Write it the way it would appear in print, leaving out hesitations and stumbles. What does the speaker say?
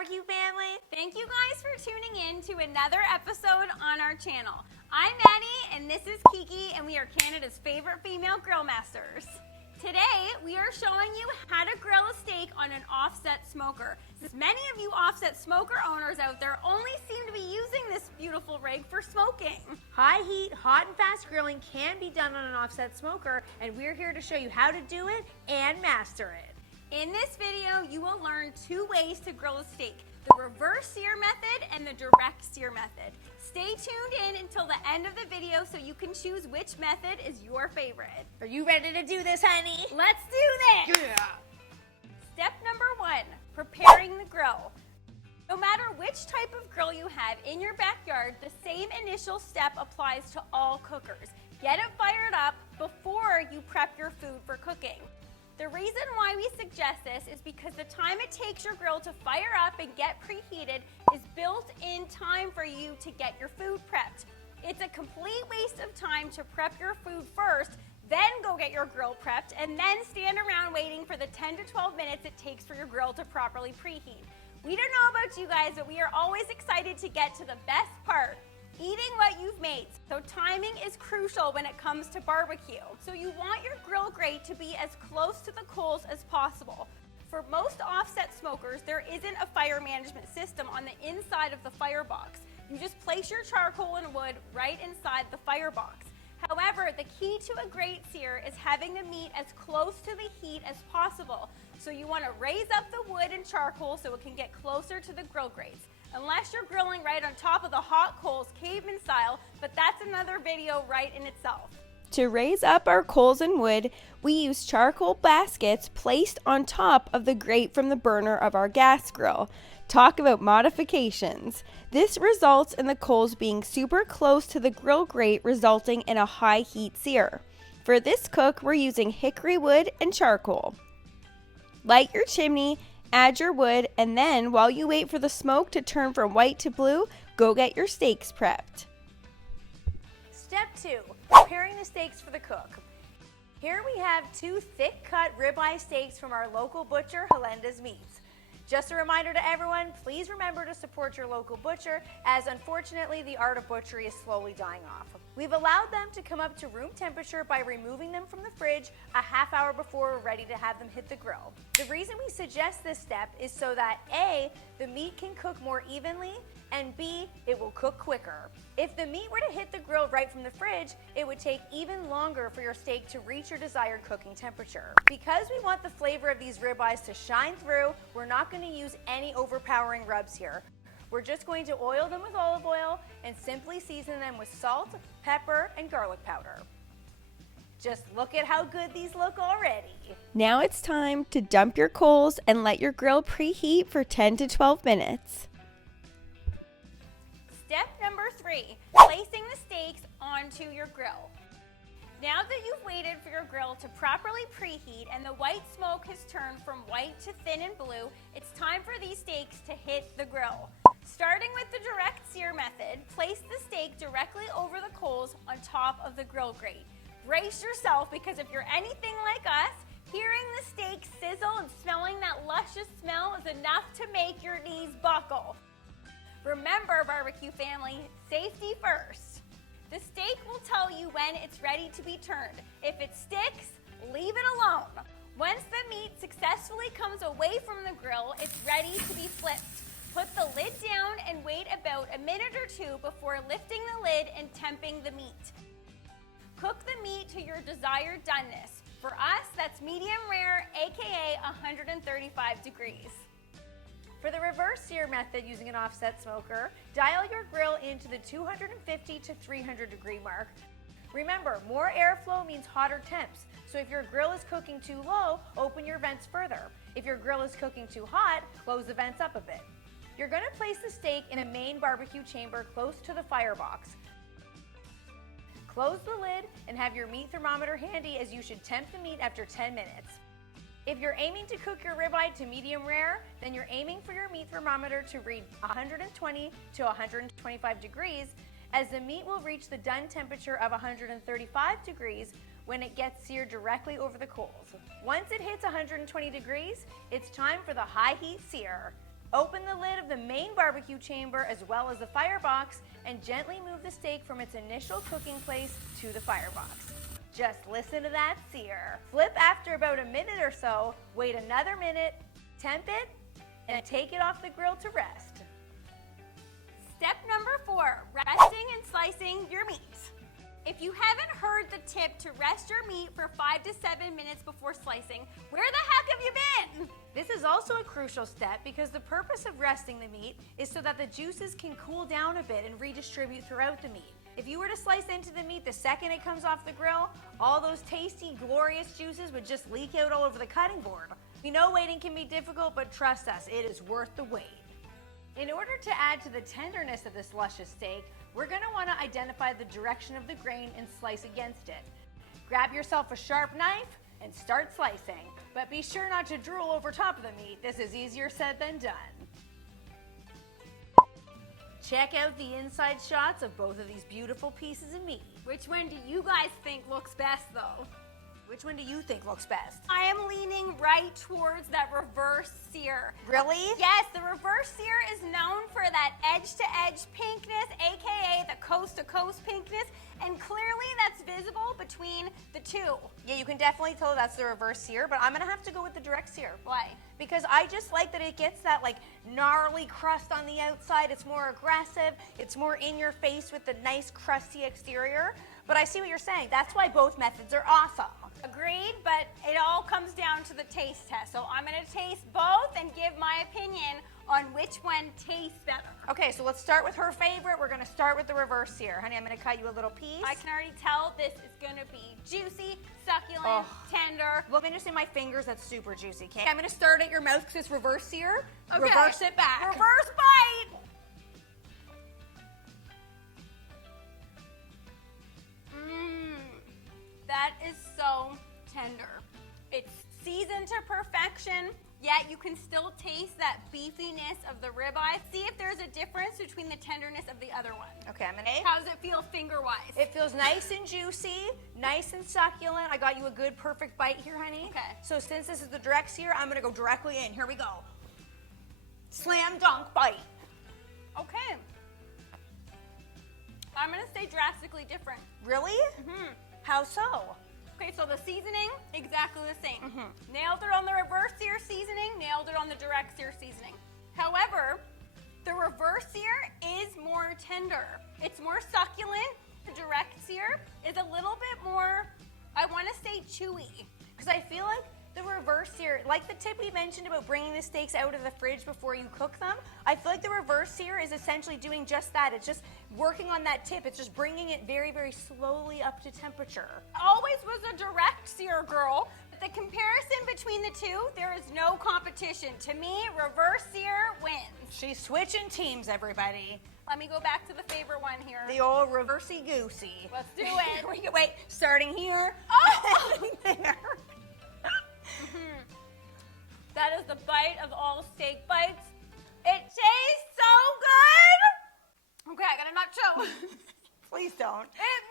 barbecue family. Thank you guys for tuning in to another episode on our channel. I'm Maddie and this is Kiki and we are Canada's favorite female grill masters. Today we are showing you how to grill a steak on an offset smoker. Since many of you offset smoker owners out there only seem to be using this beautiful rig for smoking. High heat, hot and fast grilling can be done on an offset smoker, and we're here to show you how to do it and master it. In this video, you will learn two ways to grill a steak, the reverse sear method and the direct sear method. Stay tuned in until the end of the video so you can choose which method is your favorite. Are you ready to do this, honey? Let's do this! Yeah. Step number 1, preparing the grill. No matter which type of grill you have in your backyard, the same initial step applies to all cookers. Get it fired up before you prep your food for cooking. The reason why we suggest this is because the time it takes your grill to fire up and get preheated is built in time for you to get your food prepped. It's a complete waste of time to prep your food first, then go get your grill prepped, and then stand around waiting for the 10 to 12 minutes it takes for your grill to properly preheat. We don't know about you guys, but we are always excited to get to the best part, eating what you've made. So timing is crucial when it comes to barbecue. So you want your grill grate to be as close to the coals as possible. For most offset smokers, there isn't a fire management system on the inside of the firebox. You just place your charcoal and wood right inside the firebox. However, the key to a grate sear is having the meat as close to the heat as possible. So you want to raise up the wood and charcoal so it can get closer to the grill grates. Unless you're grilling right on top of the hot coals, caveman style, but that's another video right in itself. To raise up our coals and wood, we use charcoal baskets placed on top of the grate from the burner of our gas grill. Talk about modifications. This results in the coals being super close to the grill grate, resulting in a high heat sear. For this cook, we're using hickory wood and charcoal. Light your chimney, add your wood, and then while you wait for the smoke to turn from white to blue, go get your steaks prepped. Step 2, preparing the steaks for the cook. Here we have 2 thick-cut ribeye steaks from our local butcher, Helenda's Meats. Just a reminder to everyone, please remember to support your local butcher, as unfortunately the art of butchery is slowly dying off. We've allowed them to come up to room temperature by removing them from the fridge a half hour before we're ready to have them hit the grill. The reason we suggest this step is so that A, the meat can cook more evenly, and B, it will cook quicker. If the meat were to hit the grill right from the fridge, it would take even longer for your steak to reach your desired cooking temperature. Because we want the flavor of these ribeyes to shine through, we're not going to use any overpowering rubs here. We're just going to oil them with olive oil and simply season them with salt, pepper, and garlic powder. Just look at how good these look already. Now it's time to dump your coals and let your grill preheat for 10 to 12 minutes. Step number 3, placing the steaks onto your grill. Now that you've waited for your grill to properly preheat and the white smoke has turned from white to thin and blue, it's time for these steaks to hit the grill. Starting with the direct sear method, place the steak directly over the coals on top of the grill grate. Brace yourself, because if you're anything like us, hearing the steak sizzle and smelling that luscious smell is enough to make your knees buckle. Remember, barbecue family, safety first. The steak will tell you when it's ready to be turned. If it sticks, leave it alone. Once the meat successfully comes away from the grill, it's ready to be flipped. Put the lid down and wait about a minute or 2 before lifting the lid and temping the meat. Cook the meat to your desired doneness. For us, that's medium rare, aka 135 degrees. For the reverse sear method using an offset smoker, dial your grill into the 250 to 300 degree mark. Remember, more airflow means hotter temps, so if your grill is cooking too low, open your vents further. If your grill is cooking too hot, close the vents up a bit. You're going to place the steak in a main barbecue chamber close to the firebox. Close the lid and have your meat thermometer handy, as you should temp the meat after 10 minutes. If you're aiming to cook your ribeye to medium rare, then you're aiming for your meat thermometer to read 120 to 125 degrees, as the meat will reach the done temperature of 135 degrees when it gets seared directly over the coals. Once it hits 120 degrees, it's time for the high heat sear. Open the lid of the main barbecue chamber as well as the firebox and gently move the steak from its initial cooking place to the firebox. Just listen to that sear. Flip after about a minute or so, wait another minute, temp it, and take it off the grill to rest. Step number 4, resting and slicing your meat. If you haven't heard the tip to rest your meat for 5 to 7 minutes before slicing, where the heck have you been? This is also a crucial step because the purpose of resting the meat is so that the juices can cool down a bit and redistribute throughout the meat. If you were to slice into the meat the second it comes off the grill, all those tasty, glorious juices would just leak out all over the cutting board. We know waiting can be difficult, but trust us, it is worth the wait. In order to add to the tenderness of this luscious steak, we're going to want to identify the direction of the grain and slice against it. Grab yourself a sharp knife and start slicing, but be sure not to drool over top of the meat. This is easier said than done. Check out the inside shots of both of these beautiful pieces of meat. Which one do you guys think looks best though? Which one do you think looks best? I am leaning right towards that reverse sear. Really? Yes, the reverse sear is known for that edge-to-edge pinkness, aka the coast-to-coast pinkness, and clearly that's visible between the two. Yeah, you can definitely tell that's the reverse sear, but I'm gonna have to go with the direct sear. Why? Because I just like that it gets that like gnarly crust on the outside. It's more aggressive. It's more in your face with the nice crusty exterior. But I see what you're saying. That's why both methods are awesome. Agreed, but it all comes down to the taste test. So I'm gonna taste both and give my opinion on which one tastes better. Okay, so let's start with her favorite. We're gonna start with the reverse sear. Honey, I'm gonna cut you a little piece. I can already tell this is gonna be juicy, succulent, tender. Look, I'm just in my fingers, that's super juicy, okay? I'm gonna start at your mouth because it's reverse sear. Okay. Reverse it back. Reverse bite! That is so tender. It's seasoned to perfection, yet you can still taste that beefiness of the ribeye. See if there's a difference between the tenderness of the other one. Okay, I'm gonna. How does it feel finger-wise? It feels nice and juicy, nice and succulent. I got you a good, perfect bite here, honey. Okay. So since this is the direct sear, I'm gonna go directly in. Here we go. Slam dunk bite. Okay. I'm gonna say drastically different. Really? Mm-hmm. How so? Okay, so the seasoning, exactly the same. Mm-hmm. Nailed it on the reverse sear seasoning, nailed it on the direct sear seasoning. However, the reverse sear is more tender. It's more succulent. The direct sear is a little bit more, I want to say, chewy. Because I feel like the reverse sear, like the tip we mentioned about bringing the steaks out of the fridge before you cook them, I feel like the reverse sear is essentially doing just that. It's just working on that tip. It's just bringing it very, very slowly up to temperature. Always was a direct sear girl. The comparison between the two, there is no competition. To me, reverse sear wins. She's switching teams, everybody. Let me go back to the favorite one here. The old reversey goosey. Let's do it. Wait, starting here. Oh! There. That is the bite of all steak bites. It tastes so good. Okay, I gotta not choke. Please don't. It